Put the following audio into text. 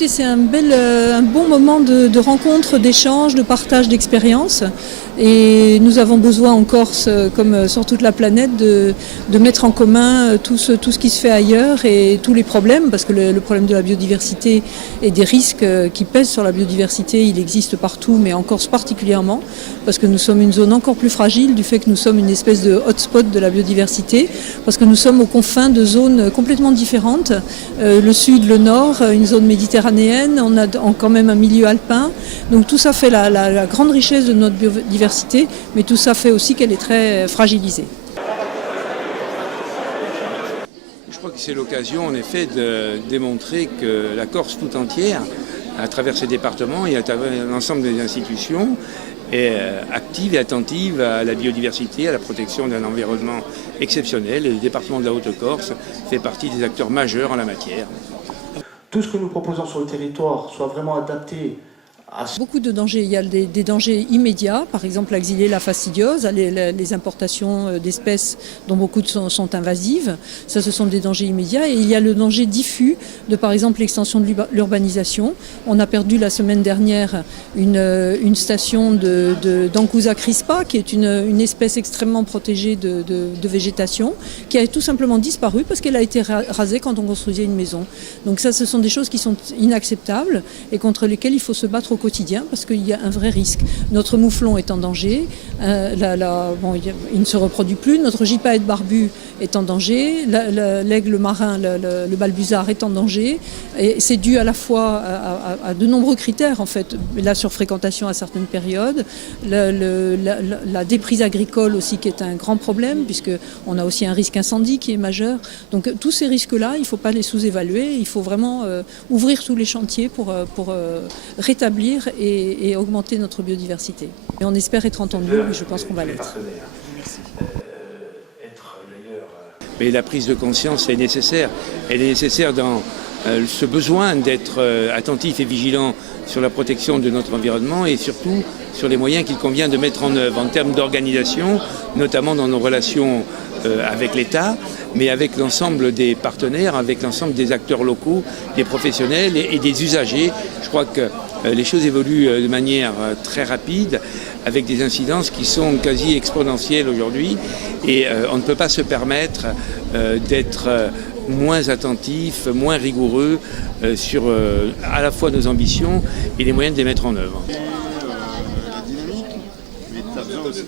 Écoutez, c'est un bon moment de rencontre, d'échange, de partage d'expériences. Et nous avons besoin en Corse, comme sur toute la planète, de mettre en commun tout ce qui se fait ailleurs et tous les problèmes, parce que le problème de la biodiversité et des risques qui pèsent sur la biodiversité, il existe partout, mais en Corse particulièrement, parce que nous sommes une zone encore plus fragile du fait que nous sommes une espèce de hotspot de la biodiversité, parce que nous sommes aux confins de zones complètement différentes, le sud, le nord, une zone méditerranéenne, on a quand même un milieu alpin, donc tout ça fait la grande richesse de notre biodiversité, mais tout ça fait aussi qu'elle est très fragilisée. Je crois que c'est l'occasion en effet de démontrer que la Corse tout entière, à travers ses départements et à travers l'ensemble des institutions, est active et attentive à la biodiversité, à la protection d'un environnement exceptionnel. Et le département de la Haute-Corse fait partie des acteurs majeurs en la matière. Tout ce que nous proposons sur le territoire soit vraiment adapté. Beaucoup de dangers. Il y a des dangers immédiats, par exemple la xylella fastidiosa, les importations d'espèces dont beaucoup sont invasives. Ça, ce sont des dangers immédiats. Et il y a le danger diffus de, par exemple, l'extension de l'urbanisation. On a perdu la semaine dernière une station d'Ancusa crispa, qui est une espèce extrêmement protégée de végétation, qui a tout simplement disparu parce qu'elle a été rasée quand on construisait une maison. Donc ça, ce sont des choses qui sont inacceptables et contre lesquelles il faut se battre au quotidien parce qu'il y a un vrai risque. Notre mouflon est en danger, il ne se reproduit plus, notre gypaète barbu est en danger, l'aigle marin, le balbuzard est en danger, et c'est dû à la fois à de nombreux critères en fait, la surfréquentation à certaines périodes, la déprise agricole aussi qui est un grand problème puisqu'on a aussi un risque incendie qui est majeur. Donc tous ces risques-là, il ne faut pas les sous-évaluer, il faut vraiment ouvrir tous les chantiers pour rétablir et augmenter notre biodiversité. Et on espère être entendu, mais je pense qu'on va l'être. Mais la prise de conscience est nécessaire. Elle est nécessaire dans ce besoin d'être attentif et vigilant sur la protection de notre environnement et surtout sur les moyens qu'il convient de mettre en œuvre en termes d'organisation, notamment dans nos relations avec l'État, mais avec l'ensemble des partenaires, avec l'ensemble des acteurs locaux, des professionnels et des usagers. Je crois que les choses évoluent de manière très rapide, avec des incidences qui sont quasi exponentielles aujourd'hui, et on ne peut pas se permettre d'être moins attentif, moins rigoureux sur à la fois nos ambitions et les moyens de les mettre en œuvre. La dynamique, mais tu as besoin aussi de